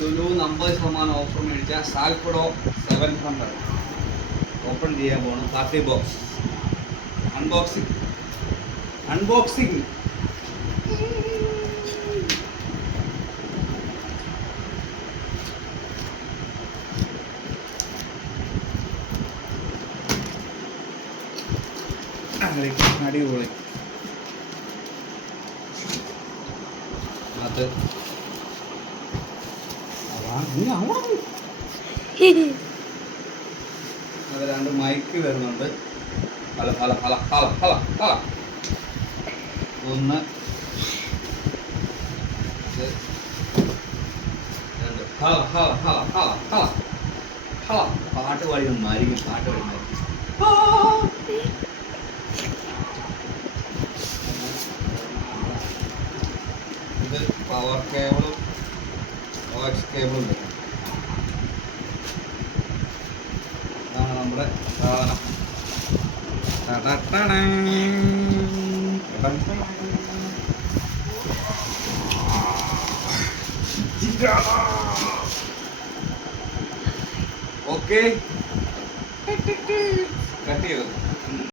Lulu 50% offer മേടിച്ച സാൽഫഡോ 700 open ചെയ്യാൻ പോകണം. Party box unboxing unboxing. അടിപൊളി. അത് രണ്ട് മൈക്ക് വരുന്നുണ്ട്. ഹല ഹല ഹല ഹല ഹല ഹല. ഒന്ന് രണ്ട് ഹല ഹല ഹല ഹല ഹല ഹല. പാട്ട് പാടി മാരിക്കും. പാട്ട് പാടി മാരിക്കും. ഇത് പവർ കേബിളും കോക്സ് കേബിളും വരും. ഇതാണ് നമ്മുടെ സാധനം. ഓക്കെ, കട്ട് ചെയ്തു.